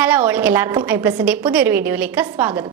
Hello all, എല്ലാവർക്കും iPlusന്റെ പുതിയൊരു വീഡിയോയിലേക്ക് സ്വാഗതം.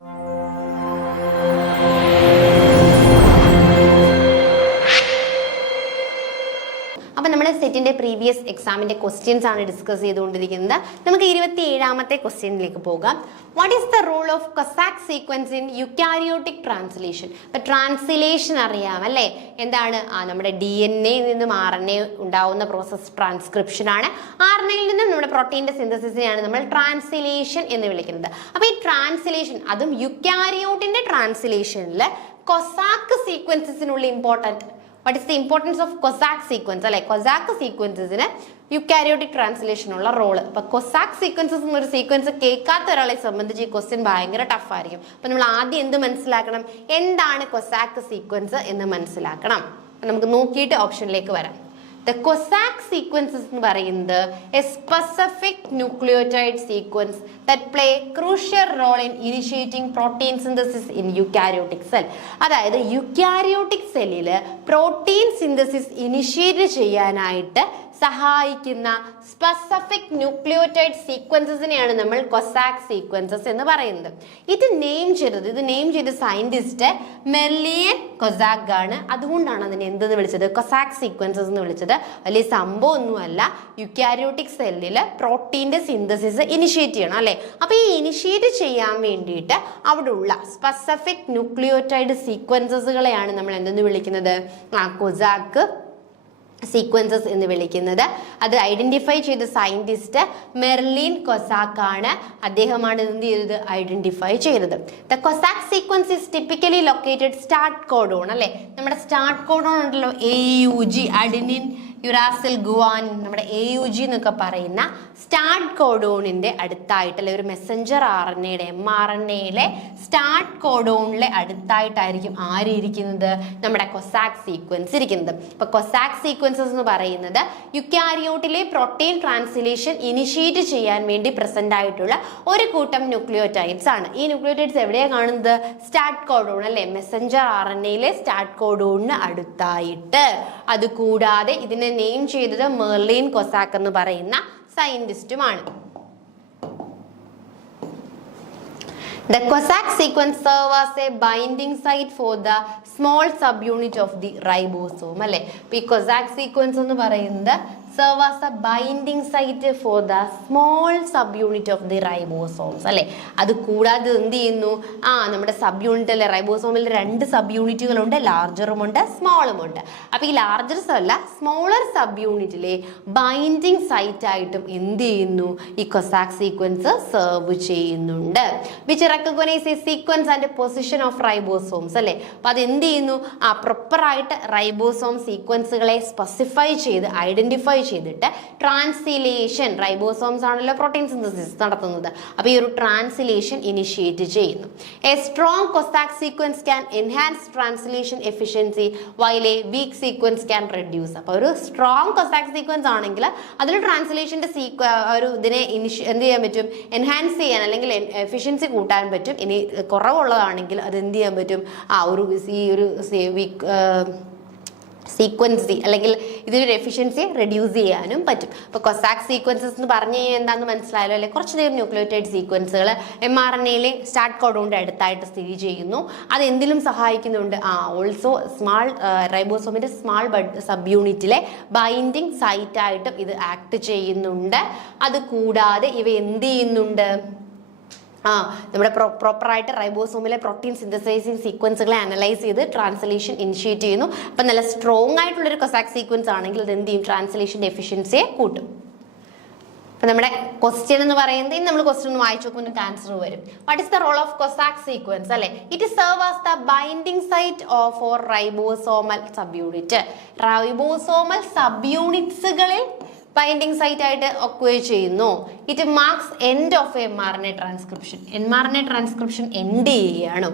അപ്പോൾ നമ്മൾ സെറ്റിന്റെ പ്രീവിയസ് എക്സാമിന്റെ ക്വസ്റ്റ്യൻസ് ആണ് ഡിസ്കസ് ചെയ്തുകൊണ്ടിരിക്കുന്നത്. നമുക്ക് 27ാമത്തെ ക്വസ്റ്റ്യനിലേക്ക് പോകാം. What is the role of Kozak sequence in eukaryotic translation? അപ്പോൾ ട്രാൻസ്ലേഷൻ അറിയാം അല്ലേ? എന്താണ്? നമ്മുടെ DNA നിന്നും RNA ഉണ്ടാവുന്ന പ്രോസസ് ട്രാൻസ്ക്രിപ്ഷൻ ആണ്. RNAയിൽ നിന്നും നമ്മുടെ പ്രോട്ടീൻ്റെ സിന്തസിസിനെയാണ് നമ്മൾ ട്രാൻസ്ലേഷൻ എന്ന് വിളിക്കുന്നത്. അപ്പോൾ ഈ ട്രാൻസ്ലേഷൻ, അതും യുക്കാരിയോട്ടിന്റെ ട്രാൻസ്ലേഷനിൽ കൊസാക്ക് സീക്വൻസസിനുള്ള what is the importance of Cossack sequence? അല്ലെ, കൊസാക്ക് സീക്വൻസസിന് യുക്കാരിയോട്ടിക് ട്രാൻസ്ലേഷനുള്ള റോള്. അപ്പൊ കൊസാക്ക് സീക്വൻസസ് എന്നൊരു സീക്വൻസ് കേൾക്കാത്ത ഒരാളെ സംബന്ധിച്ച് ഈ ക്വസ്റ്റ്യൻ ഭയങ്കര ടഫ് ആയിരിക്കും. അപ്പൊ നമ്മൾ ആദ്യം എന്ത് മനസ്സിലാക്കണം? എന്താണ് കൊസാക്ക് സീക്വൻസ് എന്ന് മനസ്സിലാക്കണം. നമുക്ക് നോക്കിയിട്ട് ഓപ്ഷനിലേക്ക് വരാം. The Cossack sequences എന്ന് പറയുന്നത് a specific nucleotide sequence that play a crucial role in initiating protein synthesis in eukaryotic cell. അതായത് യുക്കാരിയോട്ടിക് സെല്ലിൽ പ്രോട്ടീൻ സിന്തസിസ് ഇനിഷ്യേറ്റ് ചെയ്യാനായിട്ട് സഹായിക്കുന്ന സ്പെസിഫിക് ന്യൂക്ലിയോടൈഡ് സീക്വൻസസിനെയാണ് നമ്മൾ കൊസാക്ക് സീക്വൻസസ് എന്ന് പറയുന്നത്. ഇത് നെയിം ചെയ്ത സയന്റിസ്റ്റ് മെർലിയൻ കൊസാക്ക് ആണ്. അതുകൊണ്ടാണ് അതിനെ എന്തെന്ന് വിളിച്ചത്? കൊസാക്ക് സീക്വൻസസ് എന്ന് വിളിച്ചത്. വലിയ സംഭവം ഒന്നുമല്ല. യുക്കാരിയോട്ടിക് സെല്ലിൽ പ്രോട്ടീൻ്റെ സിന്തസിസ് ഇനിഷ്യേറ്റ് ചെയ്യണം അല്ലേ? അപ്പോൾ ഈ ഇനിഷ്യേറ്റ് ചെയ്യാൻ വേണ്ടിയിട്ട് അവിടെ ഉള്ള സ്പെസിഫിക് ന്യൂക്ലിയോടൈഡ് സീക്വൻസസുകളെയാണ് നമ്മൾ എന്തെന്ന് വിളിക്കുന്നത്? കൊസാക്ക് സീക്വൻസസ് എന്ന് വിളിക്കുന്നത്. അത് ഐഡന്റിഫൈ ചെയ്ത സയന്റിസ്റ്റ് മെർലിൻ കൊസാക്ക് ആണ്. അദ്ദേഹമാണ് എന്ത് ചെയ്തത്? ഐഡന്റിഫൈ ചെയ്തത്. The Kozak sequence is typically located start codon അല്ലേ? നമ്മുടെ സ്റ്റാർട്ട് കോഡോൺ ഉണ്ടല്ലോ, AUG, അഡിനിൻ യുറാസിൽ ഗുവാൻ, നമ്മുടെ AUG എന്നൊക്കെ പറയുന്ന സ്റ്റാർട്ട് കോഡോണിന്റെ അടുത്തായിട്ട്, അല്ലെ ഒരു മെസ്സഞ്ചർ RNAയുടെ mRNAയിലെ സ്റ്റാർട്ട് കോഡോണിലെ അടുത്തായിട്ടായിരിക്കും ആര് ഇരിക്കുന്നത്? നമ്മുടെ കൊസാക്ക് സീക്വൻസ് ഇരിക്കുന്നത്. ഇപ്പൊ കൊസാക്ക് സീക്വൻസസ് എന്ന് പറയുന്നത് യുക്കാരിയോട്ടിലെ പ്രോട്ടീൻ ട്രാൻസ്ലേഷൻ ഇനിഷ്യേറ്റ് ചെയ്യാൻ വേണ്ടി പ്രസന്റ് ആയിട്ടുള്ള ഒരു കൂട്ടം ന്യൂക്ലിയോടൈഡ്സ് ആണ്. ഈ ന്യൂക്ലിയോടൈഡ്സ് എവിടെയാണ് കാണുന്നത്? സ്റ്റാർട്ട് കോഡോൺ അല്ലെ, മെസ്സഞ്ചർ RNAയിലെ സ്റ്റാർട്ട് കോഡോണിന് അടുത്തായിട്ട്. അതുകൂടാതെ ഇതിനെ നെയിം ചെയ്തത് മെർലിൻ കൊസാക്ക് എന്ന് പറയുന്ന സയന്റിസ്റ്റുമാണ്. The Cossack sequence serve as a binding site for the small subunit of the ribosome അല്ലേ? ഈ Cossack sequence എന്ന് പറയുന്നത് serve as a binding site for the small subunit of the ribosomes അല്ലേ? അത് കൂടാതെ എന്ത് ചെയ്യുന്നു? നമ്മുടെ സബ് യൂണിറ്റ് അല്ലെ, റൈബോസോമിൽ 2 സബ് യൂണിറ്റുകളുണ്ട്, ലാർജറും ഉണ്ട് സ്മോളും ഉണ്ട്. അപ്പൊ ഈ ലാർജർ അല്ല സ്മോളർ സബ് യൂണിറ്റിലെ ബൈൻഡിങ് സൈറ്റ് ആയിട്ടും എന്ത് ചെയ്യുന്നു? ഈ കൊസാക്ക് സീക്വൻസ് സെർവ് ചെയ്യുന്നുണ്ട്. Which recognise a sequence and position of ribosomes അല്ലേ? അപ്പൊ അത് എന്ത് ചെയ്യുന്നു? പ്രോപ്പറായിട്ട് റൈബോസോം സീക്വൻസുകളെ സ്പെസിഫൈ ചെയ്ത് ഐഡന്റിഫൈ ചെയ്തിട്ട് ട്രാൻസ്ലേഷൻ, റൈബോസോംസ് ആണല്ലോ പ്രോട്ടീൻ സിന്തസിസ് നടത്തുന്നത്, അപ്പൊ ഈ ഒരു ട്രാൻസ്ലേഷൻ ഇനിഷ്യേറ്റ് ചെയ്യുന്നു. A strong Kozak sequence can enhance translation efficiency while a weak sequence can reduce. അപ്പൊ ഒരു സ്ട്രോങ് കൊസാക്ക് സീക്വൻസ് ആണെങ്കിൽ അതിൽ ട്രാൻസ്ലേഷന്റെ ഒരു ഇതിനെ എന്ത് ചെയ്യാൻ പറ്റും? എൻഹാൻസ് ചെയ്യാൻ അല്ലെങ്കിൽ എഫിഷ്യൻസി കൂട്ടാൻ പറ്റും. ഇനി കുറവുള്ളതാണെങ്കിൽ അത് എന്ത് ചെയ്യാൻ പറ്റും? ഈ ഒരു സീക്വൻസി അല്ലെങ്കിൽ ഇതിനൊരു എഫിഷ്യൻസി റെഡ്യൂസ് ചെയ്യാനും പറ്റും. അപ്പോൾ കൊസാക്ക് സീക്വൻസസ് എന്ന് പറഞ്ഞു കഴിഞ്ഞാൽ എന്താണെന്ന് മനസ്സിലായല്ലോ അല്ലെ? കുറച്ചധികം ന്യൂക്ലിയോടൈഡ് സീക്വൻസുകൾ mRNAയിലെ സ്റ്റാർട്ട് കോഡോണിന്റെ അടുത്തായിട്ട് സ്ഥിതി ചെയ്യുന്നു. അത് എന്തിലും സഹായിക്കുന്നുണ്ട്? ഓൾസോ സ്മാൾ റൈബോസോമിന്റെ സ്മാൾ സബ് യൂണിറ്റിലെ ബൈൻഡിങ് സൈറ്റ് ആയിട്ടും ഇത് ആക്ട് ചെയ്യുന്നുണ്ട്. അത് കൂടാതെ ഇവ എന്ത് ചെയ്യുന്നുണ്ട്? നമ്മുടെ പ്രോപ്പറായിട്ട് റൈബോസോമിലെ പ്രോട്ടീൻ സിന്തസൈസിങ് സീക്വൻസുകളെ അനലൈസ് ചെയ്ത് ട്രാൻസ്ലേഷൻ ഇനിഷ്യേറ്റ് ചെയ്യുന്നു. അപ്പം നല്ല സ്ട്രോങ് ആയിട്ടുള്ളൊരു കൊസാക്ക് സീക്വൻസ് ആണെങ്കിൽ അത് എന്ത് ചെയ്യും? ട്രാൻസ്ലേഷൻ്റെ എഫിഷ്യൻസിയെ കൂട്ടും. അപ്പം നമ്മുടെ ക്വസ്റ്റ്യൻ എന്ന് പറയുന്നത്, നമ്മൾ ക്വസ്റ്റ്യൻ ഒന്ന് വായിച്ചു നോക്കുമ്പോൾ ആൻസർ വരും. What is the role of Kozak sequence അല്ലെ? It serve as the binding site for ribosomal sub unit. Ribosomal sub യൂണിറ്റ്സുകളിൽ ബൈൻഡിങ് സൈറ്റ് ആയിട്ട് ഒക്യുപൈ ചെയ്യുന്നു. It marks end of mRNA transcription. mRNA transcription end ചെയ്യുകയാണോ?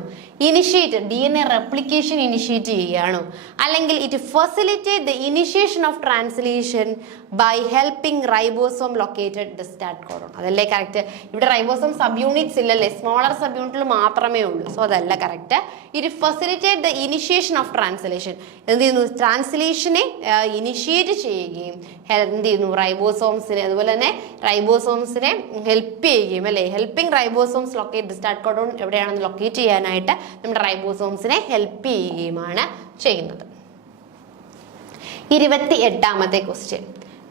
Initiate DNA replication initiate ചെയ്യുകയാണോ? അല്ലെങ്കിൽ it facilitate the initiation of translation by helping ribosome located the start codon. അതല്ലേ correct? ഇവിടെ ribosome sub units ഇല്ലല്ലേ, smaller sub യൂണിറ്റിൽ മാത്രമേ ഉള്ളൂ. So അതല്ല correct. It facilitate the initiation of translation. എന്ത് ചെയ്യുന്നു? ട്രാൻസ്ലേഷനെ ഇനിഷ്യേറ്റ് ചെയ്യുകയും എന്ത് ചെയ്യുന്നു? റൈബോസോംസിനെ, അതുപോലെ തന്നെ റൈബോസോം റൈബോസോംസിനെ ഹെൽപ്പ് ചെയ്യുകയും അല്ലേ, helping ribosomes locate start codon എവിടെയാണെന്ന് ലൊക്കേറ്റ് ചെയ്യാനായിട്ട് നമ്മുടെ റൈബോസോംസിനെ ഹെൽപ്പ് ചെയ്യുകയുമാണ് ചെയ്യുന്നത്. 28ാമത്തെ question.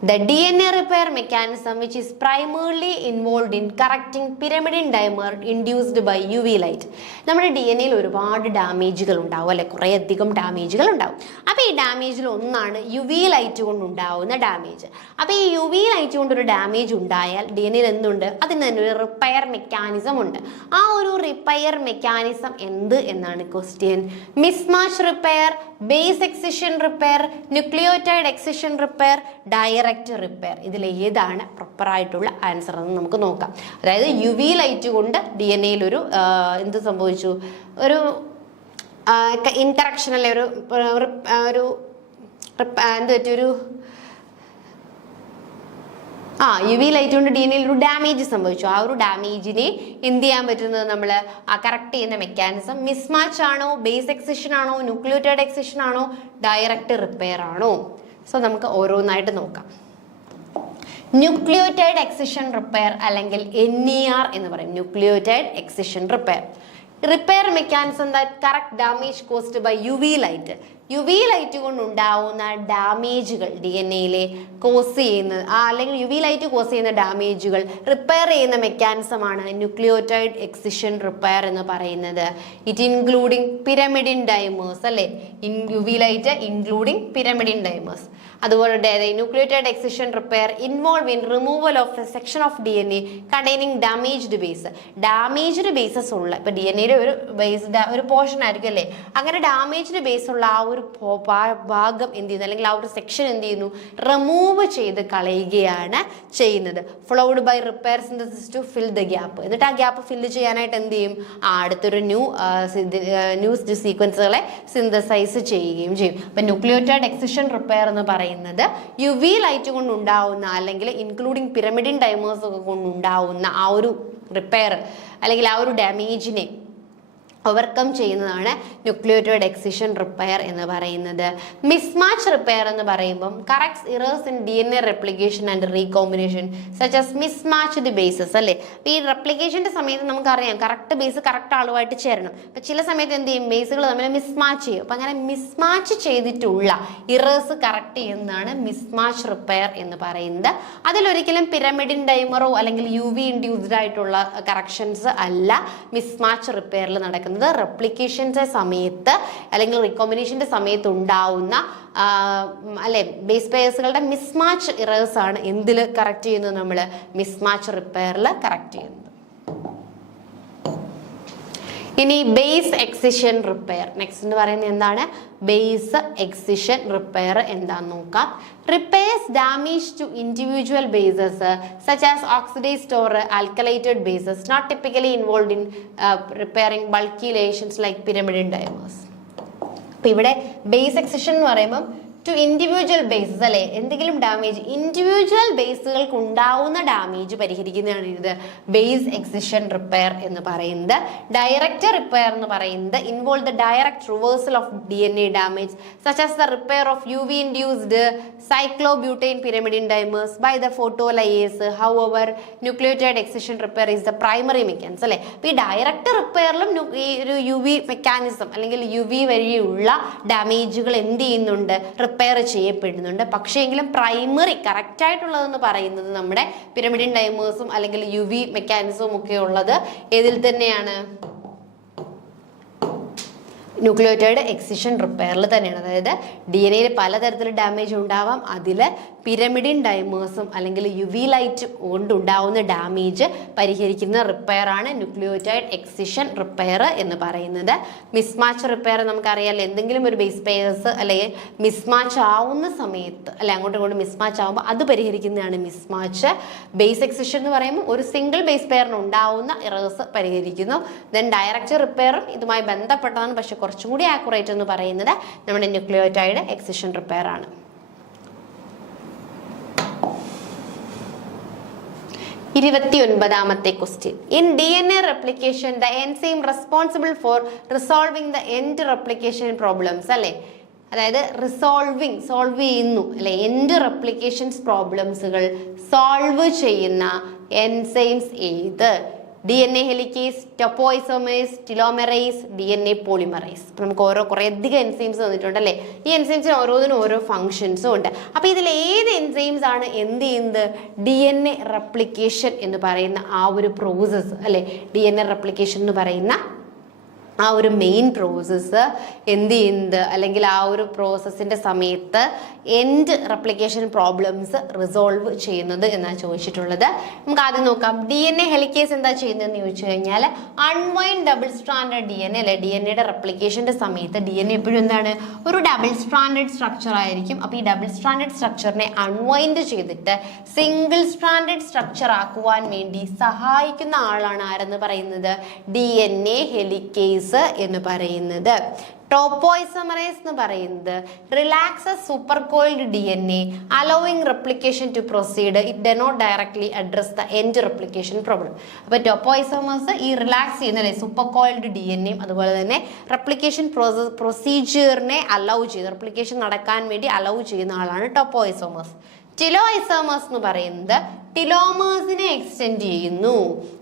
The DNA repair mechanism which is primarily involved in correcting pyrimidine dimer induced by UV light. നമ്മുടെ DNA യിൽ ഒരുപാട് ഡാമേജുകൾ ഉണ്ടാവും അല്ലെ, കുറേ അധികം ഡാമേജുകൾ ഉണ്ടാവും. അപ്പോൾ ഈ ഡാമേജിൽ ഒന്നാണ് UV ലൈറ്റ് കൊണ്ടുണ്ടാവുന്ന ഡാമേജ്. അപ്പോൾ ഈ UV ലൈറ്റ് കൊണ്ടൊരു ഡാമേജ് ഉണ്ടായാൽ DNA യിൽ എന്തുണ്ട്, അതിന് തന്നെ ഒരു റിപ്പയർ മെക്കാനിസം ഉണ്ട്. ആ ഒരു റിപ്പയർ മെക്കാനിസം എന്ത് എന്നാണ് question. Mismatch repair, base excision repair, nucleotide excision repair, direct repair. ഇതിൽ ഏതാണ് പ്രോപ്പർ ആയിട്ടുള്ള ആൻസർ എന്ന് നമുക്ക് നോക്കാം. അതായത് UV ലൈറ്റ് കൊണ്ട് DNA യിൽ ഒരു എന്ത് സംഭവിച്ചു, ഒരു ഇൻകറക്ഷൻ അല്ലെ, ഒരു എന്ത് പറ്റിയൊരു UV ലൈറ്റ് കൊണ്ട് DNA യിൽ ഒരു ഡാമേജ് സംഭവിച്ചു. ആ ഒരു ഡാമേജിനെ എന്ത് ചെയ്യാൻ പറ്റുന്നത്, നമ്മൾ കറക്റ്റ് ചെയ്യുന്ന മെക്കാനിസം മിസ്മാച്ച് ആണോ, ബേസ് എക്സിഷൻ ആണോ, ന്യൂക്ലിയോടൈഡ് എക്സിഷൻ ആണോ, ഡയറക്റ്റ് റിപ്പയർ ആണോ? സോ നമുക്ക് ഓരോന്നായിട്ട് നോക്കാം. ന്യൂക്ലിയോടൈഡ് എക്സിഷൻ റിപ്പയർ അല്ലെങ്കിൽ NER എന്ന് പറയും. Nucleotide excision repair. Repair mechanism that correct damage caused by UV light. UV light കൊണ്ടുണ്ടാവുന്ന ഡാമേജുകൾ DNA യിലെ കോസ് ചെയ്യുന്ന അല്ലെങ്കിൽ UV ലൈറ്റ് കോസ് ചെയ്യുന്ന ഡാമേജുകൾ റിപ്പയർ ചെയ്യുന്ന മെക്കാനിസമാണ് ന്യൂക്ലിയോടൈഡ് എക്സിഷൻ റിപ്പയർ എന്ന് പറയുന്നത്. ഇറ്റ് ഇൻക്ലൂഡിങ് പിരമിഡിൻ ഡൈമേഴ്സ് അല്ലേ, UV light including pyrimidine dimers. അതുപോലെ nucleotide excision repair involve in removal of a section of DNA containing damaged base. Damaged bases ഉള്ള ഇപ്പൊ DNA യുടെ ഒരു ബേസ് ഒരു പോർഷൻ ആയിരിക്കും അല്ലേ, അങ്ങനെ ഡാമേജ്ഡ് ബേസ് ഉള്ള ആ ഒരു ഭാഗം എന്ത് ചെയ്യുന്നു, അല്ലെങ്കിൽ ആ ഒരു സെക്ഷൻ എന്ത് ചെയ്യുന്നു, റിമൂവ് ചെയ്ത് കളയുകയാണ് ചെയ്യുന്നത്. Followed by repair synthesis to fill the gap. എന്നിട്ട് ആ ഗ്യാപ്പ് ഫില്ല് ചെയ്യാനായിട്ട് എന്ത് ചെയ്യും, അടുത്തൊരു ന്യൂ സീക്വൻസുകളെ സിന്തസൈസ് ചെയ്യുകയും ചെയ്യും. അപ്പൊ ന്യൂക്ലിയോടൈഡ് എക്സിഷൻ റിപ്പയർ എന്ന് പറയുന്നത് UV ലൈറ്റ് കൊണ്ടുണ്ടാവുന്ന അല്ലെങ്കിൽ ഇൻക്ലൂഡിങ് പിരമിഡിൻ ഡൈമേഴ്സ് ഒക്കെ കൊണ്ടുണ്ടാവുന്ന ആ ഒരു റിപ്പയർ അല്ലെങ്കിൽ ആ ഒരു ഡാമേജിനെ ഓവർകം ചെയ്യുന്നതാണ് ന്യൂക്ലിയോടൈഡ് എക്സിഷൻ റിപ്പയർ എന്ന് പറയുന്നത്. മിസ്മാച്ച് റിപ്പയർ എന്ന് പറയുമ്പം corrects errors in DNA replication and recombination such as mismatched bases അല്ലേ. ഈ റെപ്ലിക്കേഷന്റെ സമയത്ത് നമുക്കറിയാം കറക്റ്റ് ബേസ് കറക്റ്റ് ആളുമായിട്ട് ചേരണം. അപ്പം ചില സമയത്ത് എന്ത് ചെയ്യും, ബേസുകൾ തമ്മിൽ മിസ്മാച്ച് ചെയ്യും. അപ്പം അങ്ങനെ മിസ്മാച്ച് ചെയ്തിട്ടുള്ള ഇറേഴ്സ് കറക്റ്റ് ചെയ്യുന്നതാണ് മിസ്മാച്ച് റിപ്പയർ എന്ന് പറയുന്നത്. അതിലൊരിക്കലും പിരമിഡിൻ ഡൈമറോ അല്ലെങ്കിൽ UV ഇൻഡ്യൂസ്ഡ് ആയിട്ടുള്ള കറക്ഷൻസ് അല്ല മിസ്മാച്ച് റിപ്പയറിൽ നടക്കുന്നത്. റെപ്ലിക്കേഷന്റെ സമയത്ത് അല്ലെങ്കിൽ റീകോമ്പിനേഷന്റെ സമയത്ത് ഉണ്ടാവുന്ന അല്ലെ ബേസ് പെയർസുകളുടെ മിസ്മാച്ച് ഇറേഴ്സ് ആണ് എന്തിൽ കറക്റ്റ് ചെയ്യുന്നത്, നമ്മൾ മിസ്മാച്ച് റിപ്പയറിൽ കറക്റ്റ് ചെയ്യുന്നത്. ഇനി ബേസ് എക്സിഷൻ റിപ്പയർ നെക്സ്റ്റ് എന്ന് പറയുന്നത് എന്താണ്, ബേസ് എക്സിഷൻ റിപ്പയർ എന്താന്ന് നോക്കാം. Repairs damage to individual bases such as oxidised or alkylated bases not typically involve in repairing bulky lesions like pyrimidine dimers. അപ്പൊ ഇവിടെ ബേസ് എക്സിഷൻ എന്ന് പറയുമ്പോൾ ടു ഇൻഡിവിജ്വൽ ബേസസ് അല്ലെ, എന്തെങ്കിലും ഡാമേജ് ഇൻഡിവിജ്വൽ ബേസുകൾക്ക് ഉണ്ടാവുന്ന damage പരിഹരിക്കുന്നതാണ് ഇത് ബേസ് എക്സിഷൻ റിപ്പയർ എന്ന് പറയുന്നത്. ഡയറക്റ്റ് റിപ്പയർ എന്ന് പറയുന്നത് involve the direct reversal of DNA damage such as the repair of UV induced cyclobutane pyrimidine dimers by the photolyase. However nucleotide excision repair is the primary mechanism അല്ലെ. അപ്പൊ ഈ direct റിപ്പയറിലും ഈ ഒരു UV mechanism അല്ലെങ്കിൽ UV വഴിയുള്ള ഡാമേജുകൾ എന്ത് ചെയ്യുന്നുണ്ട്, repair ചെയ്യപ്പെടുന്നുണ്ട്. പക്ഷേ എങ്കിലും പ്രൈമറി കറക്റ്റ് ആയിട്ടുള്ളതെന്ന് പറയുന്നത് നമ്മുടെ പിരമിഡിൻ ഡൈമേഴ്സും അല്ലെങ്കിൽ UV മെക്കാനിസവും ഒക്കെ ഉള്ളത് ഏതിൽ തന്നെയാണ്, ന്യൂക്ലിയോടൈഡ് എക്സിഷൻ റിപ്പയറിൽ തന്നെയാണ്. അതായത് DNA യിൽ പലതരത്തിൽ ഡാമേജ് ഉണ്ടാവാം, അതിൽ പിരമിഡിൻ ഡൈമേഴ്സും അല്ലെങ്കിൽ UV ലൈറ്റ് കൊണ്ടുണ്ടാവുന്ന ഡാമേജ് പരിഹരിക്കുന്ന റിപ്പയറാണ് ന്യൂക്ലിയോടൈഡ് എക്സിഷൻ റിപ്പയർ എന്ന് പറയുന്നത്. മിസ്മാച്ച് റിപ്പയർ നമുക്കറിയാമല്ലോ, എന്തെങ്കിലും ഒരു ബേസ് പെയർസ് അല്ലെങ്കിൽ മിസ്മാച്ച് ആവുന്ന സമയത്ത് അല്ലെ അങ്ങോട്ടും ഇങ്ങോട്ടും മിസ്മാച്ച് ആവുമ്പോൾ അത് പരിഹരിക്കുന്നതാണ് മിസ്മാച്ച്. ബേസ് എക്സിഷൻ എന്ന് പറയുമ്പോൾ ഒരു സിംഗിൾ ബേസ് പെയറിന് ഉണ്ടാവുന്ന എറേഴ്സ് പരിഹരിക്കുന്നു. ദെൻ ഡയറക്റ്റ് റിപ്പയറും ഇതുമായി ബന്ധപ്പെട്ടതാണ്, പക്ഷെ കുറച്ചും കൂടി ആക്യുറേറ്റ് എന്ന് പറയുന്നത് നമ്മുടെ ന്യൂക്ലിയോടൈഡ് എക്സിഷൻ റിപ്പയർ ആണ്. 29ാമത്തെ question. In DNA replication the enzyme responsible for resolving the end replication problems അല്ലെ, അതായത് സോൾവ് ചെയ്യുന്നു അല്ലെ, എൻഡ് റെപ്ലിക്കേഷൻസ് പ്രോബ്ലംസുകൾ സോൾവ് ചെയ്യുന്ന എൻസൈംസ് ഏത്? DNA helicase, topoisomerase, telomerase, DNA polymerase. അപ്പം നമുക്ക് കുറേയധികം എൻസൈംസ് വന്നിട്ടുണ്ട് അല്ലേ. ഈ എൻസൈംസിന് ഓരോന്നിനും ഓരോ ഫങ്ഷൻസും ഉണ്ട്. അപ്പോൾ ഇതിൽ ഏത് എൻസൈംസ് ആണ് എന്ത് ചെയ്യുന്നത്? DNA റെപ്ലിക്കേഷൻ എന്ന് പറയുന്ന ആ ഒരു പ്രോസസ്സ് അല്ലെ, DNA റെപ്ലിക്കേഷൻ എന്ന് പറയുന്ന ആ ഒരു മെയിൻ പ്രോസസ്സ് എന്ത് ചെയ്യുന്നത്, അല്ലെങ്കിൽ ആ ഒരു പ്രോസസ്സിൻ്റെ സമയത്ത് എൻഡ് റെപ്ലിക്കേഷൻ പ്രോബ്ലംസ് റിസോൾവ് ചെയ്യുന്നത് എന്നാണ് ചോദിച്ചിട്ടുള്ളത്. നമുക്ക് ആദ്യം നോക്കാം. DNA ഹെലിക്കേസ് എന്താ ചെയ്യുന്നതെന്ന് ചോദിച്ചു കഴിഞ്ഞാൽ അൺവൈൻഡ് ഡബിൾ സ്ട്രാൻഡഡ് DNA അല്ലെ, DNAയുടെ റെപ്ലിക്കേഷൻ്റെ സമയത്ത് DNA എപ്പോഴും എന്താണ്, ഒരു ഡബിൾ സ്ട്രാൻഡഡ് സ്ട്രക്ചർ ആയിരിക്കും. അപ്പോൾ ഈ ഡബിൾ സ്ട്രാൻഡഡ് സ്ട്രക്ചറിനെ അൺവൈൻഡ് ചെയ്തിട്ട് സിംഗിൾ സ്ട്രാൻഡഡ് സ്ട്രക്ചർ ആക്കുവാൻ വേണ്ടി സഹായിക്കുന്ന ആളാണ് ആരെന്ന് പറയുന്നത്? DNA ഹെലിക്കേസ് എന്ന് പറയുന്നത്. ടോപ്പോഐസോമറേസ് എന്ന് പറയുന്നത് relaxes supercoiled DNA allowing replication to proceed. It does not directly address the end replication problem. അപ്പോൾ ടോപ്പോഐസോമേഴ്സ് ഈ റിലാക്സ് ചെയ്യുന്ന അല്ലെ സൂപ്പർ കോയിൽഡ് DNA അതുപോലെ തന്നെ റെപ്ലിക്കേഷൻ പ്രൊസീജിയറിനെ അലൗ ചെയ്ത് റെപ്ലിക്കേഷൻ നടക്കാൻ വേണ്ടി അലൗ ചെയ്യുന്ന ആളാണ് ടോപ്പോഐസോമേഴ്സ്. ടിലോഐസോമേഴ്സ് എന്ന് പറയുന്നത് ടിലോമേഴ്സിനെ എക്സ്റ്റെൻഡ് ചെയ്യുന്നു.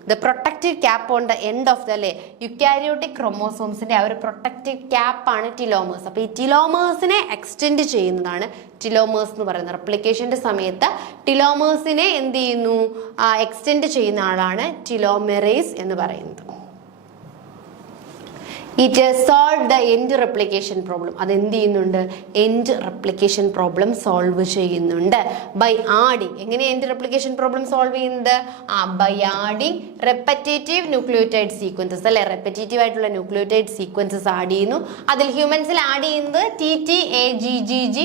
The protective cap on the end of the അല്ലെ യുക്കാരിയോട്ടിക് ക്രോമോസോംസിന്റെ ആ ഒരു പ്രൊട്ടക്റ്റീവ് ക്യാപ്പാണ് ടിലോമേഴ്സ്. അപ്പോൾ ഈ ടിലോമേഴ്സിനെ എക്സ്റ്റെൻഡ് ചെയ്യുന്നതാണ് ടിലോമേഴ്സ് എന്ന് പറയുന്നത്. റെപ്ലിക്കേഷന്റെ സമയത്ത് ടിലോമേഴ്സിനെ എന്ത് ചെയ്യുന്നു, എക്സ്റ്റെൻഡ് ചെയ്യുന്ന ആളാണ് ടിലോമെറേസ് എന്ന് പറയുന്നത്. It solve the end replication problem. അതെന്ത് ചെയ്യുന്നുണ്ട്? എൻഡ് റെപ്ലിക്കേഷൻ പ്രോബ്ലം സോൾവ് ചെയ്യുന്നുണ്ട് ബൈ ആഡിങ്. എങ്ങനെ എൻഡ് റെപ്ലിക്കേഷൻ പ്രോബ്ലം സോൾവ് ചെയ്യുന്നത്? By adding repetitive nucleotide sequences അല്ലെ, റെപ്പറ്റേറ്റീവ് ആയിട്ടുള്ള ന്യൂക്ലിയോടൈഡ് സീക്വൻസസ് ആഡ് ചെയ്യുന്നു. അതിൽ ഹ്യൂമൻസിൽ ആഡ് ചെയ്യുന്നത് TTAGGG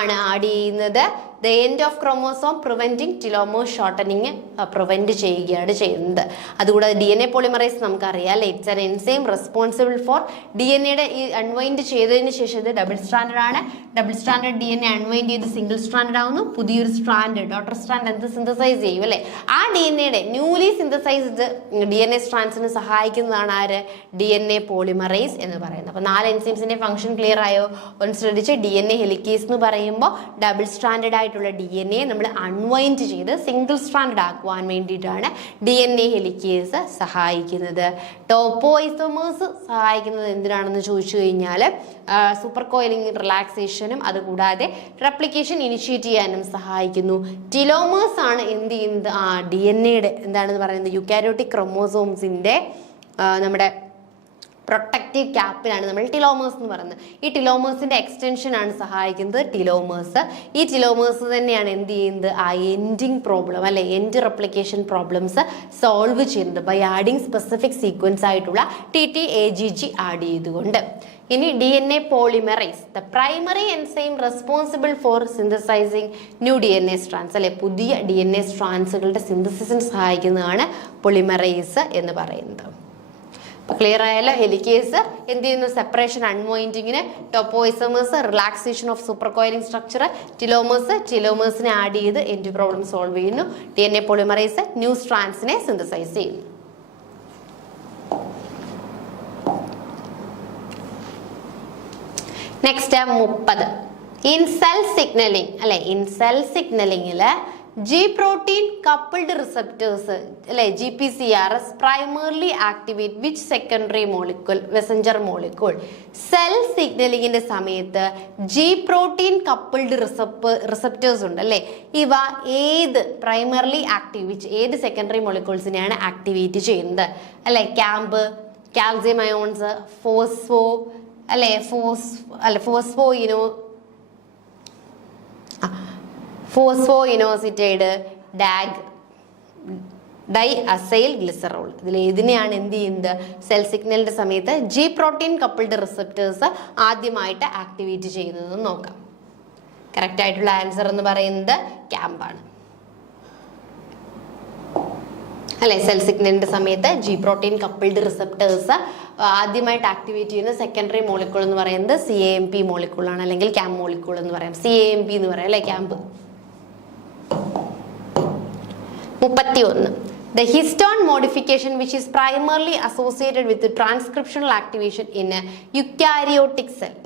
ആണ് ആഡ് ചെയ്യുന്നത്. The end of chromosome preventing telomere shortening prevent ചെയ്യുകയാണ് ചെയ്യുന്നത്. അതുകൂടാതെ DNA പോളിമറേസ് നമുക്കറിയാം അല്ലെ, it's an enzyme responsible for DNAയുടെ ഈ അൺവൈൻഡ് ചെയ്തതിന് ശേഷം ഇത് ഡബിൾ സ്ട്രാൻഡഡ് ആണ്. ഡബിൾ സ്ട്രാൻഡഡ് DNA അൺവൈൻഡ് ചെയ്ത് സിംഗിൾ സ്ട്രാൻഡഡ് ആവുന്നു. പുതിയൊരു സ്ട്രാൻഡ് ഡോട്ടർ സ്ട്രാൻഡ് എന്ത് സിന്തസൈസ് ചെയ്യും അല്ലെ. ആ DNAയുടെ ന്യൂലി സിന്തസൈസ്ഡ് DNA സ്ട്രാൻഡ്സിന് സഹായിക്കുന്നതാണ് ആര്? DNA പോളിമറേസ് എന്ന് പറയുന്നത്. അപ്പോൾ 4 എൻസൈംസിന്റെ ഫംഗ്ഷൻ ക്ലിയർ ആയോ? ഒന്ന് ശ്രദ്ധിച്ച്. DNA ഹെലിക്കേസ് എന്ന് പറയുമ്പോൾ ഡബിൾ സ്ട്രാൻഡഡ് ആയിട്ടുള്ള DNA നമ്മൾ അൺവൈൻഡ് ചെയ്ത് സിംഗിൾ സ്ട്രാൻഡഡ് ആക്കുവാൻ വേണ്ടിയിട്ടാണ് DNA ഹെലിക്കേസ് സഹായിക്കുന്നത്. ടോപ്പോഐസോമേഴ്സ് സഹായിക്കുന്നത് എന്തിനാണെന്ന് ചോദിച്ചു കഴിഞ്ഞാൽ സൂപ്പർ കോയിലിംഗ് റിലാക്സേഷനും അതുകൂടാതെ റെപ്ലിക്കേഷൻ ഇനിഷ്യേറ്റ് ചെയ്യാനും സഹായിക്കുന്നു. ടിലോമേഴ്സ് ആണ് എന്ത് ചെയ്യുന്നത്? DNAയുടെ എന്താണെന്ന് പറയുന്നത് യുക്കാരിയോട്ടിക് ക്രോമോസോംസിന്റെ നമ്മുടെ പ്രൊട്ടക്റ്റീവ് ക്യാപ്പിലാണ് നമ്മൾ ടിലോമേഴ്സ് എന്ന് പറയുന്നത്. ഈ ടിലോമേഴ്സിന്റെ എക്സ്റ്റൻഷൻ ആണ് സഹായിക്കുന്നത് ടിലോമേഴ്സ്. ഈ ടിലോമേഴ്സ് തന്നെയാണ് എന്ത് ചെയ്യുന്നത്? ആ എൻഡിങ് പ്രോബ്ലം അല്ലെ, എൻഡ് റെപ്ലിക്കേഷൻ പ്രോബ്ലംസ് സോൾവ് ചെയ്യുന്നത് ബൈ ആഡിങ് സ്പെസിഫിക് സീക്വൻസ് ആയിട്ടുള്ള TTAGG ആഡ് ചെയ്തുകൊണ്ട്. ഇനി DNA polymerase, the primary enzyme responsible four synthesising new DNA strands അല്ലെ, പുതിയ DNA സ്ട്രാൻഡ്സുകളുടെ സിന്തസിസിന് സഹായിക്കുന്നതാണ് പോളിമറേസ് എന്ന് പറയുന്നത്. ക്ലിയർ ആയാലോ? ഹെലിക്കേസ് എന്ത് ചെയ്യുന്നു? സെപ്പറേഷൻ അൺവൈൻഡിങ്ങിന്, topoisomerase relaxation of super coiling structure, ടിലോമേഴ്സിനെ ആഡ് ചെയ്ത് എൻഡ് പ്രോബ്ലം സോൾവ് ചെയ്യുന്നു. DNA പോളിമറേസ് ന്യൂ സ്ട്രാൻഡ്സിനെ സിന്തസൈസ് ചെയ്യുന്നു. നെക്സ്റ്റ് 30. ഇൻ സെൽ സിഗ്നലിംഗ് അല്ലെ, ഇൻ സെൽ സിഗ്നലിംഗില് G protein coupled receptors അല്ലെ GPCRs primarily activate which secondary molecule? Messenger molecule. Cell സിഗ്നലിങ്ങിന്റെ സമയത്ത് G protein coupled receptors ഉണ്ട് അല്ലെ, ഇവ ഏത് പ്രൈമർലി ആക്ടിവേറ്റ് ഏത് സെക്കൻഡറി മോളിക്യൂൾസിനെയാണ് ആക്ടിവേറ്റ് ചെയ്യുന്നത് അല്ലെ? ക്യാമ്പ്, കാൽസ്യം അയോൺസ്, ഫോസ്ഫോ അല്ലെ, ഫോസ്ഫോഇനോസിറ്റൈഡ്, ഡൈഅസൈൽ ഗ്ലിസറോൾ. ഇതിൽ ഏതിനെയാണ് എന്ത് ചെയ്യുന്നത്? സെൽ സിഗ്നലിന്റെ സമയത്ത് G protein coupled receptors ആദ്യമായിട്ട് ആക്ടിവേറ്റ് ചെയ്യുന്നത് നോക്കാം. കറക്റ്റ് ആയിട്ടുള്ള ആൻസർ എന്ന് പറയുന്നത് ക്യാമ്പാണ് അല്ലെ. സെൽ സിഗ്നലിന്റെ സമയത്ത് G protein coupled receptors ആദ്യമായിട്ട് ആക്ടിവേറ്റ് ചെയ്യുന്ന സെക്കൻഡറി മോളിക്യൂൾ എന്ന് പറയുന്നത് CAMP മോളിക്യൂളാണ്, അല്ലെങ്കിൽ ക്യാമ്പ് മോളിക്യൂൾ എന്ന് പറയാം. CAMP എന്ന് പറയാം അല്ലെ, camp. 31. The histone modification which is primarily associated with the transcriptional activation in a eukaryotic cell.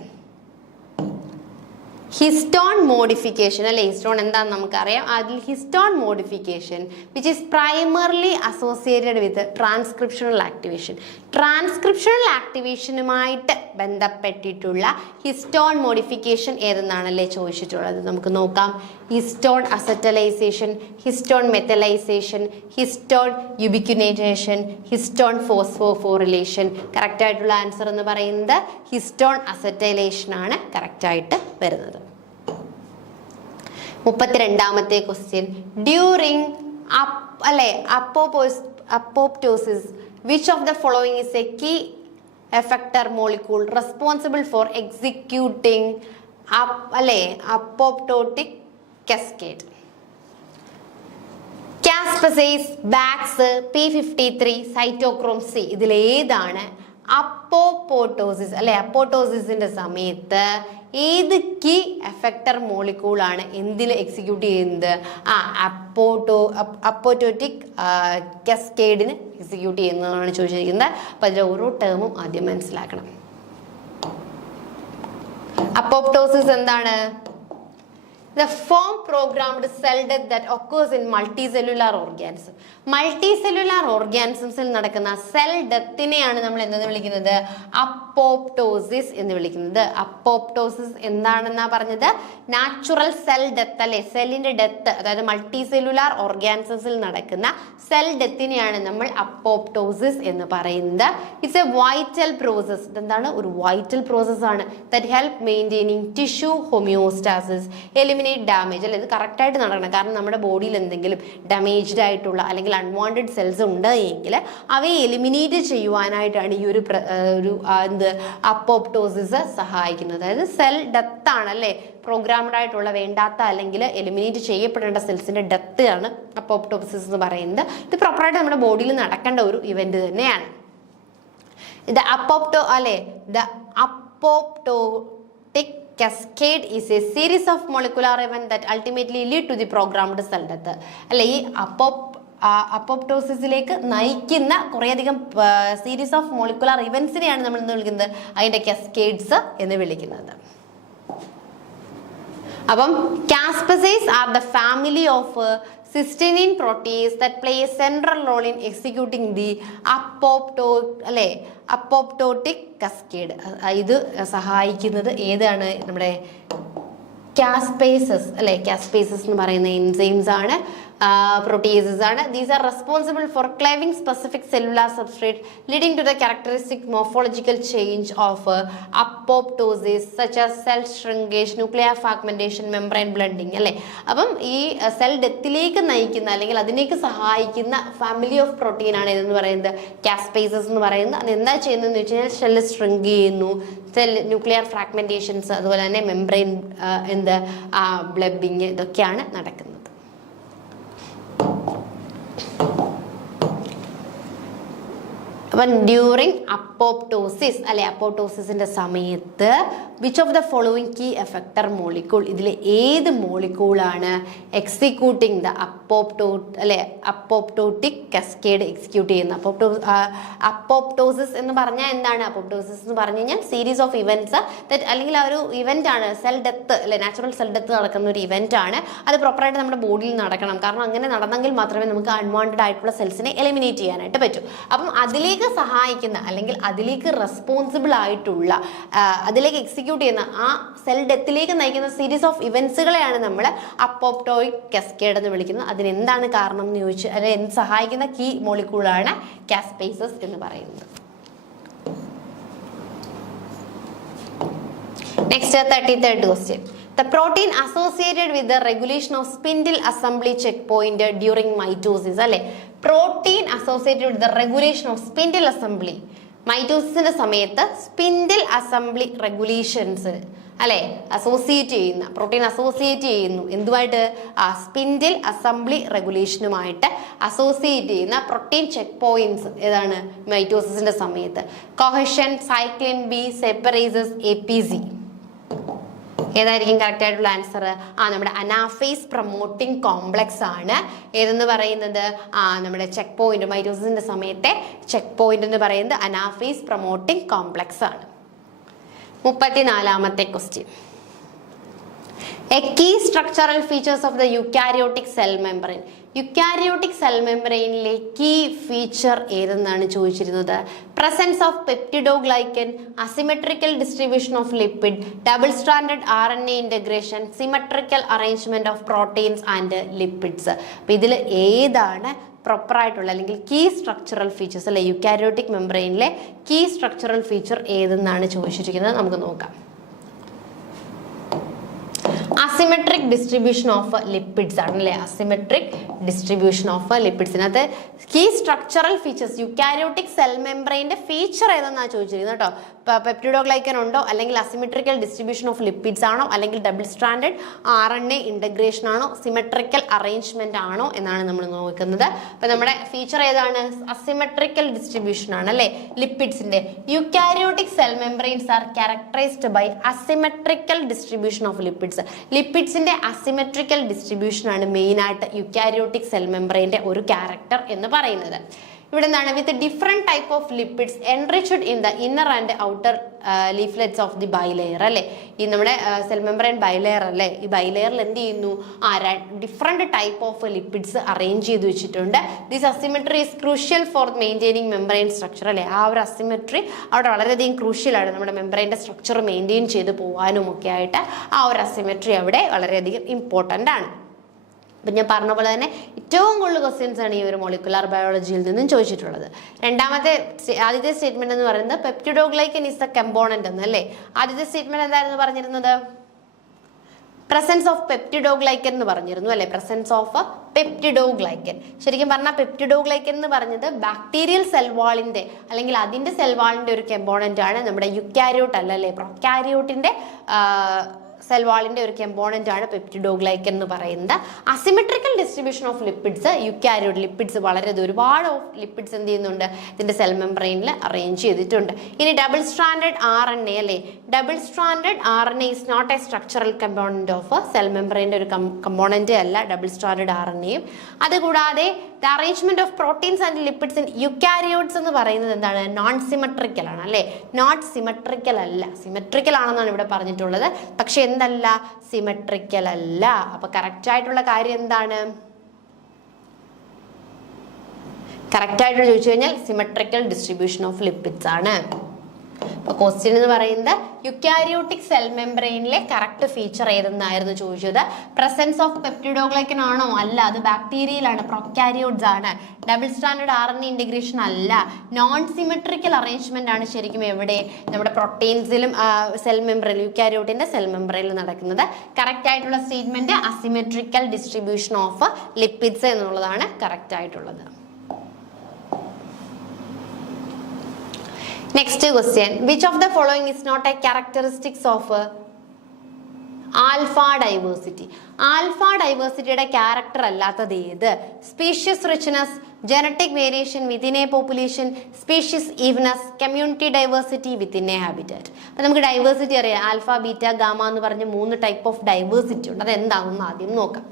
Histone modification അല്ലെ, ഹിസ്റ്റോൺ എന്താണെന്ന് നമുക്കറിയാം. അതിൽ histone modification which is primarily associated with transcriptional activation. Transcriptional ആക്ടിവേഷനുമായിട്ട് ബന്ധപ്പെട്ടിട്ടുള്ള ഹിസ്റ്റോൺ മോഡിഫിക്കേഷൻ ഏതെന്നാണല്ലേ ചോദിച്ചിട്ടുള്ളത്. നമുക്ക് നോക്കാം. Histone acetylation, histone methylation, histone ubiquitination, histone phosphorylation. Correct ആയിട്ടുള്ള ആൻസർ എന്ന് പറയുന്നത് ഹിസ്റ്റോൺ അസറ്റൈലേഷൻ ആണ് കറക്റ്റ് ആയിട്ട് വരുന്നത്. 32ാമത്തെ question. During apoptosis which of the following is a key effector molecule responsible for executing apoptotic cascade? Caspase, Bax, P53, cytochrome C. ഇതിൽ ഏതാണ് apoptosis അല്ലെ? അപ്പോപ്റ്റോസിസിന്റെ സമയത്ത് ഏത് കീ എഫക്ടർ മോളിക്യൂളാണ് എന്തിൽ എക്സിക്യൂട്ട് ചെയ്യുന്നത്? അപ്പോപ്റ്റോട്ടിക് കാസ്കേഡിന് എക്സിക്യൂട്ട് ചെയ്യുന്നതാണ് ചോദിച്ചിരിക്കുന്നത്. അപ്പം അതിലെ ഓരോ ടേമും ആദ്യം മനസ്സിലാക്കണം. അപ്പോപ്റ്റോസിസ് എന്താണ്? The form programmed cell death that occurs in multicellular organisms. Multicellular ഓർഗാനിസംസിൽ നടക്കുന്ന സെൽ ഡെത്തിനെയാണ് നമ്മൾ എന്തെന്ന് വിളിക്കുന്നത്? അപ്പോപ്റ്റോസിസ് എന്ന് വിളിക്കുന്നത്. അപ്പോപ്റ്റോസിസ് എന്താണെന്നാ പറഞ്ഞത്? നാച്ചുറൽ സെൽ ഡെത്ത് അല്ലെ, സെല്ലിന്റെ ഡെത്ത്, അതായത് മൾട്ടിസെല്ലുലാർ ഓർഗാനിസംസിൽ നടക്കുന്ന സെൽ ഡെത്തിനെയാണ് നമ്മൾ അപ്പോപ്റ്റോസിസ് എന്ന് പറയുന്നത്. It's A vital process. ഇതെന്താണ്? ഒരു വൈറ്റൽ പ്രോസസ് ആണ്. That help maintaining tissue homeostasis, eliminate damage അല്ലെ. ഇത് കറക്റ്റായിട്ട് നടക്കണം. കാരണം നമ്മുടെ ബോഡിയിൽ എന്തെങ്കിലും ഡാമേജ്ഡ് ആയിട്ടുള്ള അല്ലെങ്കിൽ അൺവാണ്ടഡ് സെൽസ് ഉണ്ട് എങ്കിൽ അവയെ എലിമിനേറ്റ് ചെയ്യുവാനായിട്ടാണ് ഈ ഒരു അപ്പോപ്റ്റോസിസ് സഹായിക്കുന്നത്. അതായത് സെൽ ഡെത്ത് ആണ് അല്ലേ, പ്രോഗ്രാംഡ് ആയിട്ടുള്ള വേണ്ടാത്ത അല്ലെങ്കിൽ എലിമിനേറ്റ് ചെയ്യപ്പെടേണ്ട സെൽസിന്റെ ഡെത്ത് ആണ് അപ്പോപ്റ്റോസിസ് എന്ന് പറയുന്നത്. ഇത് പ്രോപ്പറായിട്ട് നമ്മുടെ ബോഡിയിൽ നടക്കേണ്ട ഒരു ഇവന്റ് തന്നെയാണ്. ഇത് apoptotic cascade is a series of molecular events that ultimately lead to the programmed cell death. അല്ലെ, ഈ അപ്പോപ്റ്റോസിസിലേക്ക് നയിക്കുന്ന കുറേയധികം സീരീസ് ഓഫ് മോളിക്കുലാർ ഇവന്റ്സിനെയാണ് നമ്മൾ എന്ന് വിളിക്കുന്നത്, അതിന്റെ കാസ്കേഡ്സ് എന്ന് വിളിക്കുന്നത്. അപ്പം caspases are the family of cystidine protease that play a central role in executing the apoptotic cascade. ഇത് സഹായിക്കുന്നത് ഏതാണ്? നമ്മുടെ കാസ്പേസസ് അല്ലെ. കാസ്പേസസ് എന്ന് പറയുന്ന എൻസൈംസ് ആണ്, proteases ആണ്. These are responsible for cleaving specific cellular substrate leading to the characteristic morphological change of apoptosis such as cell shrinkage, nuclear fragmentation, membrane blending അല്ലെ. അപ്പം ഈ സെൽ ഡെത്തിലേക്ക് നയിക്കുന്ന അല്ലെങ്കിൽ അതിലേക്ക് സഹായിക്കുന്ന ഫാമിലി ഓഫ് പ്രോട്ടീൻ ആണ് ഇതെന്ന് പറയുന്നത് കാസ്പേസസ് എന്ന് പറയുന്നത്. അത് എന്താ ചെയ്യുന്നതെന്ന് വെച്ച് കഴിഞ്ഞാൽ ഷെല്ല് ഷ്രിങ്ക് ചെയ്യുന്നു, സെൽ ന്യൂക്ലിയർ ഫ്രാഗ്മെന്റേഷൻസ്, അതുപോലെ തന്നെ മെംബ്രെയിൻ ബ്ലബിങ്, ഇതൊക്കെയാണ് നടക്കുന്നത്. അപ്പം ഡ്യൂറിങ് അപ്പോപ്റ്റോസിസ് അല്ലെ, അപ്പോപ്റ്റോസിസിന്റെ സമയത്ത് which of the following key effector molecule, ഇതിൽ ഏത് മോളിക്യൂളാണ് executing the apoptotic cascade execute ചെയ്യുന്നത്? അപ്പോപ്റ്റോസിസ് എന്ന് പറഞ്ഞാൽ എന്താണ്? അപ്പോപ്റ്റോസിസ് എന്ന് പറഞ്ഞു കഴിഞ്ഞാൽ സീരീസ് ഓഫ് ഇവന്റ്സ് ദറ്റ്, അല്ലെങ്കിൽ ആ ഒരു ഇവന്റ് ആണ് സെൽ ഡെത്ത് അല്ലെ, നാച്ചുറൽ സെൽ ഡെത്ത് നടക്കുന്ന ഒരു ഇവന്റ് ആണ്. അത് പ്രോപ്പറായിട്ട് നമ്മുടെ ബോഡിയിൽ നടക്കണം. കാരണം അങ്ങനെ നടന്നെങ്കിൽ മാത്രമേ നമുക്ക് അൺവാണ്ടഡ് ആയിട്ടുള്ള സെൽസിനെ എലിമിനേറ്റ് ചെയ്യാനായിട്ട് പറ്റൂ. അപ്പം അതിലേക്ക് സഹായിക്കുന്ന അല്ലെങ്കിൽ അതിലേക്ക് റെസ്പോൺസിബിൾ ആയിട്ടുള്ള, അതിലേക്ക് എക്സിക്യൂട്ട് ചെയ്യുന്ന ആ സെൽ ഡെത്തിലേക്ക് നയിക്കുന്ന സീരീസ് ഓഫ് ഇവന്റ്സുകളെയാണ് നമ്മൾ അപ്പോപ്റ്റോയിക് കാസ്കേഡ് എന്ന് വിളിക്കുന്നത്. അതിനെന്താണ് കാരണം എന്ന് ചോദിച്ചു, അല്ലെങ്കിൽ എന്ത് സഹായിക്കുന്ന കീ മോളിക്യൂളാണ് കാസ്പേസസ് എന്ന് പറയുന്നത്. Next 33rd question. The protein associated with the regulation of spindle assembly checkpoint during mitosis അല്ലെ. Protein associated with the regulation of spindle assembly. മൈറ്റോസിസിന്റെ സമയത്ത് സ്പിൻഡിൽ അസംബ്ലി റെഗുലേഷൻസ് അല്ലെ അസോസിയേറ്റ് ചെയ്യുന്ന, പ്രോട്ടീൻ അസോസിയേറ്റ് ചെയ്യുന്നു എന്തുമായിട്ട്? സ്പിൻഡിൽ അസംബ്ലി റെഗുലേഷനുമായിട്ട് associate ചെയ്യുന്ന protein checkpoints ഏതാണ് മൈറ്റോസിസിന്റെ സമയത്ത്? Cohesion, cyclin B, separases, APC. ഏതായിരിക്കും കറക്റ്റ് ആയിട്ടുള്ള ആൻസർ? നമ്മുടെ അനാഫേസ് പ്രൊമോട്ടിംഗ് കോംപ്ലക്സ് ആണ് ഏതെന്ന് പറയുന്നത്? നമ്മുടെ ചെക്ക് പോയിന്റ്, മൈറ്റോസിസിന്റെ സമയത്തെ ചെക്ക് പോയിന്റ് എന്ന് പറയുന്നത് അനാഫേസ് പ്രൊമോട്ടിംഗ് കോംപ്ലക്സ് ആണ്. 34ാമത്തെ question. A key structural features of the eukaryotic cell membrane. Eukaryotic cell മെംബ്രെയിനിലെ കീ ഫീച്ചർ ഏതെന്നാണ് ചോദിച്ചിരുന്നത്. Presence of peptidoglycan, asymmetrical distribution of lipid, double standard RNA integration, symmetrical arrangement of proteins and lipids. അപ്പൊ ഇതിൽ ഏതാണ് proper ആയിട്ടുള്ള അല്ലെങ്കിൽ key structural features അല്ലെ eukaryotic മെംബ്രെയിനിലെ കീ സ്ട്രക്ചറൽ ഫീച്ചർ ഏതെന്നാണ് ചോദിച്ചിരിക്കുന്നത്. നമുക്ക് നോക്കാം. അസിമെട്രിക് ഡിസ്ട്രിബ്യൂഷൻ ഓഫ് ലിപ്പിഡ്സ് ആണ് അല്ലേ. അസിമെട്രിക് ഡിസ്ട്രിബ്യൂഷൻ ഓഫ് ലിപ്പിഡ്സിനകത്ത് key structural features eukaryotic cell മെംബ്രെയിന്റെ feature ഏതെന്നാണ് ചോദിച്ചിരിക്കുന്നത് കേട്ടോ. പെപ്റ്റിഡോഗ്ലൈക്കൻ ഉണ്ടോ, അല്ലെങ്കിൽ അസിമെട്രിക്കൽ ഡിസ്ട്രിബ്യൂഷൻ ഓഫ് ലിപ്പിഡ്സ് ആണോ, അല്ലെങ്കിൽ ഡബിൾ സ്റ്റാൻഡേർഡ് RNA ഇന്റഗ്രേഷൻ ആണോ, സിമെട്രിക്കൽ അറേഞ്ച്മെന്റ് ആണോ എന്നാണ് നമ്മൾ നോക്കുന്നത്. അപ്പൊ നമ്മുടെ ഫീച്ചർ ഏതാണ്? അസിമെട്രിക്കൽ ഡിസ്ട്രിബ്യൂഷൻ ആണ് അല്ലേ ലിപ്പിഡ്സിന്റെ. Eukaryotic cell membranes are characterized by asymmetrical distribution of lipids. ലിപ്പിഡ്സിന്റെ അസിമെട്രിക്കൽ ഡിസ്ട്രിബ്യൂഷൻ ആണ് മെയിൻ ആയിട്ട് യുക്കാരിയോട്ടിക് സെൽ മെംബ്രെയിന്റെ ഒരു ക്യാരക്ടർ എന്ന് പറയുന്നത്. ഇവിടെ എന്താണ്? With different type of lipids enriched in the inner and outer leaflets of the bilayer അല്ലേ. ഈ നമ്മുടെ സെൽ മെംബ്രെയിൻ ബൈലെയർ അല്ലേ. ഈ ബൈലെയറിൽ എന്ത് ചെയ്യുന്നു? Different type of lipids arrange ചെയ്ത് വെച്ചിട്ടുണ്ട്. This asymmetry is crucial for maintaining membrane structure അല്ലേ. ആ ഒരു അസിമെട്രി അവിടെ വളരെയധികം ക്രൂഷ്യൽ ആണ് നമ്മുടെ മെംബ്രെയിൻ്റെ സ്ട്രക്ചർ മെയിൻറ്റെയിൻ ചെയ്ത് പോകാനും ഒക്കെ ആയിട്ട് ആ ഒരു അസിമെട്രി അവിടെ വളരെയധികം ഇമ്പോർട്ടൻ്റ് ആണ്. അപ്പം ഞാൻ പറഞ്ഞ പോലെ തന്നെ ഏറ്റവും കൂടുതൽ ക്വസ്റ്റ്യൻസ് ആണ് ഈ ഒരു മോളിക്കുലാർ ബയോളജിയിൽ നിന്നും ചോദിച്ചിട്ടുള്ളത്. ആദ്യത്തെ സ്റ്റേറ്റ്മെന്റ് എന്ന് പറയുന്നത് പെപ്റ്റിഡോഗ്ലൈക്കൻ ഇസ് ദ കമ്പോണന്റ് എന്ന് അല്ലേ. ആദ്യത്തെ സ്റ്റേറ്റ്മെന്റ് എന്തായിരുന്നു പറഞ്ഞിരുന്നത്? പ്രസൻസ് ഓഫ് പെപ്റ്റിഡോഗ്ലൈക്കൻ എന്ന് പറഞ്ഞിരുന്നു അല്ലെ. Presence of peptidoglycan. ശരിക്കും പറഞ്ഞാൽ പെപ്റ്റിഡോഗ്ലൈക്കൻ എന്ന് പറഞ്ഞത് ബാക്ടീരിയൽ സെൽവാളിന്റെ അല്ലെങ്കിൽ അതിന്റെ സെൽവാളിന്റെ ഒരു കമ്പോണന്റ് ആണ്. നമ്മുടെ യുക്കാരിയോട്ട് അല്ല അല്ലെ, പ്രൊക്കാരിയോട്ടിന്റെ സെൽവാളിന്റെ ഒരു കമ്പോണന്റ് ആണ് പെപ്റ്റിഡോഗ്ലൈക്കൻ എന്ന് പറയുന്നത്. Asymmetrical distribution of lipids eukaryote lipids വളരെ ഒരുപാട് ലിപ്പിഡ്സ് എന്ത് ചെയ്യുന്നുണ്ട്? ഇതിന്റെ സെൽ മെംബ്രെയിനിൽ അറേഞ്ച് ചെയ്തിട്ടുണ്ട്. ഇനി ഡബിൾ സ്റ്റാൻഡേർഡ് RNA അല്ലേ. Double standard RNA is not a structural component of cell മെംബ്രെയിൻ്റെ ഒരു കമ്പോണന്റ് അല്ല ഡബിൾ സ്റ്റാൻഡേർഡ് RNAയും. അതുകൂടാതെ the arrangement of proteins and lipids in eukaryotes എന്ന് പറയുന്നത് എന്താണ്? നോൺ സിമെട്രിക്കൽ ആണ് അല്ലേ. നോട്ട് സിമെട്രിക്കൽ അല്ല, സിമെട്രിക്കൽ ആണെന്നാണ് ഇവിടെ പറഞ്ഞിട്ടുള്ളത്. പക്ഷെ എന്തല്ല? സിമെട്രിക്കൽ അല്ല. അപ്പൊ കറക്റ്റ് ആയിട്ടുള്ള കാര്യം എന്താണ്? കറക്റ്റ് ആയിട്ട് ചോദിച്ചു കഴിഞ്ഞാൽ സിമെട്രിക്കൽ ഡിസ്ട്രിബ്യൂഷൻ ഓഫ് ലിപ്പിഡ്സ് ആണ്. അപ്പൊ ക്വസ്റ്റ്യൻ എന്ന് പറയുന്നത് യുക്കാരിയോട്ടിക് സെൽ മെംബ്രെയിനിലെ കറക്റ്റ് ഫീച്ചർ ഏതെന്നായിരുന്നു ചോദിച്ചത്. പ്രസൻസ് ഓഫ് പെപ്റ്റിഡോഗ്ലൈക്കൻ ആണോ? അല്ല, അത് ബാക്ടീരിയയിലാണ്, പ്രൊക്കാരിയോട്സ് ആണ്. ഡബിൾ സ്റ്റാൻഡേർഡ് RNA ഇന്റഗ്രേഷൻ അല്ല. നോൺ സിമെട്രിക്കൽ അറേഞ്ച്മെന്റ് ആണ് ശരിക്കും എവിടെ? നമ്മുടെ പ്രോട്ടീൻസിലും സെൽ മെംബ്രെയിൻ യുക്കാരിയോട്ടിന്റെ സെൽ മെംബ്രെയിനിൽ നടക്കുന്നത്. കറക്റ്റ് ആയിട്ടുള്ള statement asymmetrical distribution of lipids എന്നുള്ളതാണ് കറക്റ്റ് ആയിട്ടുള്ളത്. Next question. Which of the following is not a characteristics of alpha diversity? Alpha ഡൈവേഴ്സിറ്റിയുടെ ക്യാരക്ടർ അല്ലാത്തത് ഏത്? Species richness, genetic variation within a population, species evenness, community diversity within a habitat. അപ്പം നമുക്ക് diversity അറിയാം. Alpha, beta, gamma എന്ന് പറഞ്ഞ് 3 type of diversity ഉണ്ട്. അത് എന്താണെന്ന് ആദ്യം നോക്കാം.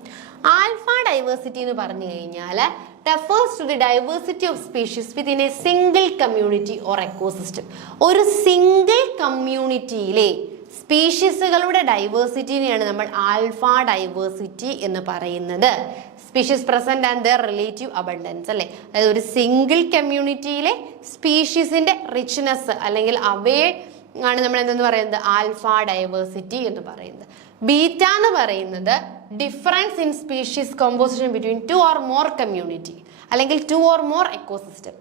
ആൽഫ ഡൈവേഴ്സിറ്റി എന്ന് പറഞ്ഞു കഴിഞ്ഞാൽ refers to the diversity of species within a single community or ecosystem. ഒരു സിംഗിൾ കമ്മ്യൂണിറ്റിയിലെ സ്പീഷീസുകളുടെ ഡൈവേഴ്സിറ്റിനെയാണ് നമ്മൾ ആൽഫ ഡൈവേഴ്സിറ്റി എന്ന് പറയുന്നത്. Species present and there relative abundance അല്ലെ. അതായത് ഒരു സിംഗിൾ കമ്മ്യൂണിറ്റിയിലെ സ്പീഷീസിന്റെ റിച്ച്നെസ് അല്ലെങ്കിൽ അവയെ ആണ് നമ്മൾ എന്തെന്ന് പറയുന്നത്? ആൽഫ ഡൈവേഴ്സിറ്റി എന്ന് പറയുന്നത്. ബീറ്റ എന്ന് പറയുന്നത് difference in species composition between 2 or more community അല്ലെങ്കിൽ 2 or more എക്കോസിസ്റ്റം.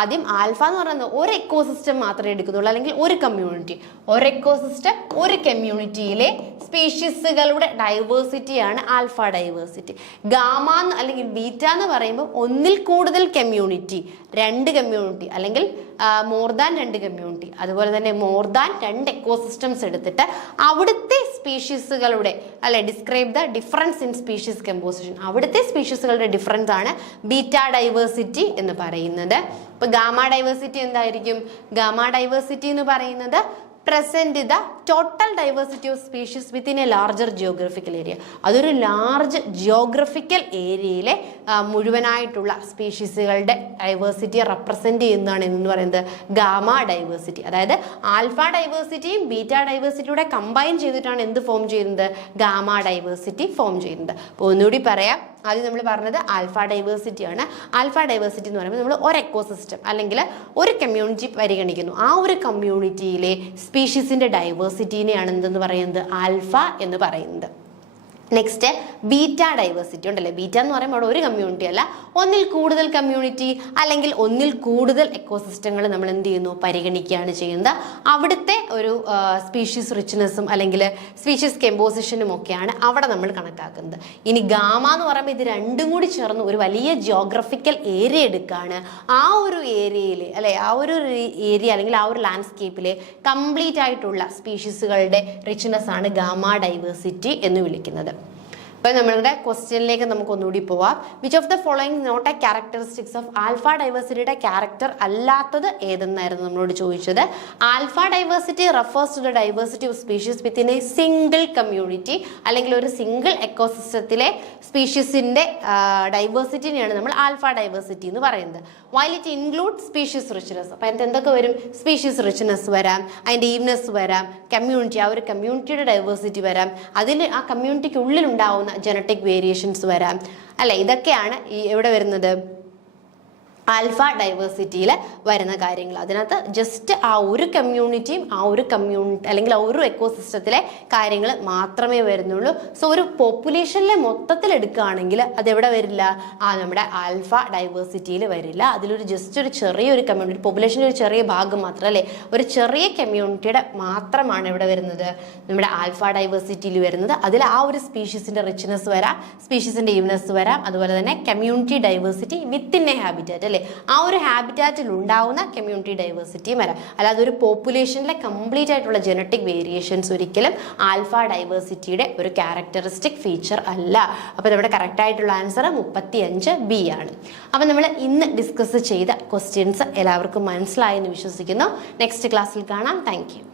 ആദ്യം ആൽഫ എന്ന് പറയുന്നത് ഒരു എക്കോസിസ്റ്റം മാത്രമേ എടുക്കുന്നുള്ളൂ അല്ലെങ്കിൽ ഒരു കമ്മ്യൂണിറ്റി. ഒരു എക്കോസിസ്റ്റം ഒരു കമ്മ്യൂണിറ്റിയിലെ സ്പീഷീസുകളുടെ ഡൈവേഴ്സിറ്റിയാണ് ആൽഫ ഡൈവേഴ്സിറ്റി. ഗാമ അല്ലെങ്കിൽ ബീറ്റ എന്ന് പറയുമ്പോൾ ഒന്നിൽ കൂടുതൽ കമ്മ്യൂണിറ്റി, 2 കമ്മ്യൂണിറ്റി അല്ലെങ്കിൽ മോർ ദാൻ 2 കമ്മ്യൂണിറ്റി, അതുപോലെ തന്നെ മോർ ദാൻ 2 എക്കോസിസ്റ്റംസ് എടുത്തിട്ട് അവിടുത്തെ സ്പീഷീസുകളുടെ അല്ലെ describe the difference in species composition, അവിടുത്തെ സ്പീഷീസുകളുടെ ഡിഫറൻസ് ആണ് ബീറ്റ ഡൈവേഴ്സിറ്റി എന്ന് പറയുന്നത്. ഇപ്പൊ ഗാമ ഡൈവേഴ്സിറ്റി എന്തായിരിക്കും? ഗാമ ഡൈവേഴ്സിറ്റി എന്ന് പറയുന്നത് present the total diversity of species within A larger geographical area. അതൊരു ലാർജ് ജിയോഗ്രഫിക്കൽ ഏരിയയിലെ മുഴുവനായിട്ടുള്ള സ്പീഷീസുകളുടെ ഡൈവേഴ്സിറ്റിയെ റെപ്രസെന്റ് ചെയ്യുന്നതാണ് എന്ന് പറയുന്നത് ഗാമ ഡൈവേഴ്സിറ്റി. അതായത് ആൽഫ ഡൈവേഴ്സിറ്റിയും ബീറ്റ ഡൈവേഴ്സിറ്റിയുടെ കമ്പൈൻ ചെയ്തിട്ടാണ് എന്ത് ഫോം ചെയ്യുന്നത്? ഗാമ ഡൈവേഴ്സിറ്റി ഫോം ചെയ്യുന്നത്. അപ്പോൾ ഒന്നുകൂടി പറയാം. ആദ്യം നമ്മൾ പറഞ്ഞത് ആൽഫ ഡൈവേഴ്സിറ്റി ആണ്. ആൽഫ ഡൈവേഴ്സിറ്റി എന്ന് പറയുമ്പോൾ നമ്മൾ ഒരു എക്കോസിസ്റ്റം അല്ലെങ്കിൽ ഒരു കമ്മ്യൂണിറ്റി പരിഗണിക്കുന്നു. ആ ഒരു കമ്മ്യൂണിറ്റിയിലെ സ്പീഷീസിന്റെ ഡൈവേഴ്സിറ്റിനെയാണ് എന്തെന്ന് പറയുന്നത്? ആൽഫ എന്ന് പറയുന്നത്. നെക്സ്റ്റ് ബീറ്റ ഡൈവേഴ്സിറ്റി ഉണ്ടല്ലേ. ബീറ്റ എന്ന് പറയുമ്പോൾ അവിടെ ഒരു കമ്മ്യൂണിറ്റി അല്ല, ഒന്നിൽ കൂടുതൽ കമ്മ്യൂണിറ്റി അല്ലെങ്കിൽ ഒന്നിൽ കൂടുതൽ എക്കോസിസ്റ്റങ്ങൾ നമ്മൾ എന്ത് ചെയ്യുന്നു? പരിഗണിക്കുകയാണ് ചെയ്യുന്നത്. അവിടുത്തെ ഒരു സ്പീഷീസ് റിച്ച്നെസ്സും അല്ലെങ്കിൽ സ്പീഷീസ് കമ്പോസിഷനും ഒക്കെയാണ് അവിടെ നമ്മൾ കണക്കാക്കുന്നത്. ഇനി ഗാമ എന്ന് പറയുമ്പോൾ ഇത് രണ്ടും കൂടി ചേർന്ന് ഒരു വലിയ ജിയോഗ്രഫിക്കൽ ഏരിയ എടുക്കുകയാണ്. ആ ഒരു ഏരിയയിൽ അല്ലെ, ആ ഒരു ഏരിയ അല്ലെങ്കിൽ ആ ഒരു ലാൻഡ്സ്കേപ്പിലെ കംപ്ലീറ്റ് ആയിട്ടുള്ള സ്പീഷീസുകളുടെ റിച്ച്നെസ് ആണ് ഗാമ ഡൈവേഴ്സിറ്റി എന്ന് വിളിക്കുന്നത്. അപ്പോൾ നമ്മളുടെ ക്വസ്റ്റ്യനിലേക്ക് നമുക്ക് ഒന്നുകൂടി പോവാം. Which of the following not a characteristics of alpha ഡൈവേഴ്സിറ്റിയുടെ ക്യാരക്ടർ അല്ലാത്തത് ഏതെന്നായിരുന്നു നമ്മളോട് ചോദിച്ചത്. Alpha diversity refers to the diversity of species within a single community അല്ലെങ്കിൽ ഒരു സിംഗിൾ എക്കോസിസ്റ്റത്തിലെ സ്പീഷീസിന്റെ ഡൈവേഴ്സിറ്റിനെയാണ് നമ്മൾ ആൽഫ ഡൈവേഴ്സിറ്റി എന്ന് പറയുന്നത്. While it include species richness. അപ്പോൾ അതിൻ്റെ എന്തൊക്കെ വരും? സ്പീഷീസ് റിച്ച്നെസ് വരാം, അതിൻ്റെ ഈവ്നെസ് വരാം, കമ്മ്യൂണിറ്റി, ആ ഒരു കമ്മ്യൂണിറ്റിയുടെ ഡൈവേഴ്സിറ്റി വരാം, അതിൽ ആ കമ്മ്യൂണിറ്റിക്ക് ഉള്ളിലുണ്ടാവുന്ന ജനറ്റിക് വേരിയേഷൻസ് വരാം അല്ലെ. ഇതൊക്കെയാണ് ഈ എവിടെ വരുന്നത്? ആൽഫ ഡൈവേഴ്സിറ്റിയിൽ വരുന്ന കാര്യങ്ങൾ. അതിനകത്ത് ജസ്റ്റ് ആ ഒരു കമ്മ്യൂണിറ്റിയും ആ ഒരു കമ്മ്യൂണിറ്റി അല്ലെങ്കിൽ ആ ഒരു എക്കോസിസ്റ്റത്തിലെ കാര്യങ്ങൾ മാത്രമേ വരുന്നുള്ളൂ. സോ ഒരു പോപ്പുലേഷനിലെ മൊത്തത്തിൽ എടുക്കുകയാണെങ്കിൽ അതെവിടെ വരില്ല? നമ്മുടെ ആൽഫ ഡൈവേഴ്സിറ്റിയിൽ വരില്ല. അതിലൊരു ജസ്റ്റ് ഒരു ചെറിയൊരു കമ്മ്യൂണിറ്റി, പോപ്പുലേഷൻ്റെ ഒരു ചെറിയ ഭാഗം മാത്രം അല്ലേ, ഒരു ചെറിയ കമ്മ്യൂണിറ്റിയുടെ മാത്രമാണ് ഇവിടെ വരുന്നത് നമ്മുടെ ആൽഫ ഡൈവേഴ്സിറ്റിയിൽ വരുന്നത്. അതിൽ ആ ഒരു സ്പീഷീസിൻ്റെ റിച്ച്നെസ് വരാം, സ്പീഷീസിൻ്റെ ഈവ്നെസ് വരാം, അതുപോലെ തന്നെ community diversity within a habitat, ആ ഒരു ഹാബിറ്റാറ്റിൽ ഉണ്ടാവുന്ന കമ്മ്യൂണിറ്റി ഡൈവേഴ്സിറ്റിയും വരാം. അല്ലാതെ ഒരു പോപ്പുലേഷനിലെ കംപ്ലീറ്റ് ആയിട്ടുള്ള ജനറ്റിക് വേരിയേഷൻസ് ഒരിക്കലും ആൽഫ ഡൈവേഴ്സിറ്റിയുടെ ഒരു ക്യാരക്ടറിസ്റ്റിക് ഫീച്ചർ അല്ല. അപ്പോൾ നമ്മുടെ കറക്റ്റ് ആയിട്ടുള്ള ആൻസർ 35B ആണ്. അപ്പോൾ നമ്മൾ ഇന്ന് ഡിസ്കസ് ചെയ്ത ക്വസ്റ്റ്യൻസ് എല്ലാവർക്കും മനസ്സിലായെന്ന് വിശ്വസിക്കുന്നു. നെക്സ്റ്റ് ക്ലാസ്സിൽ കാണാം. Thank you.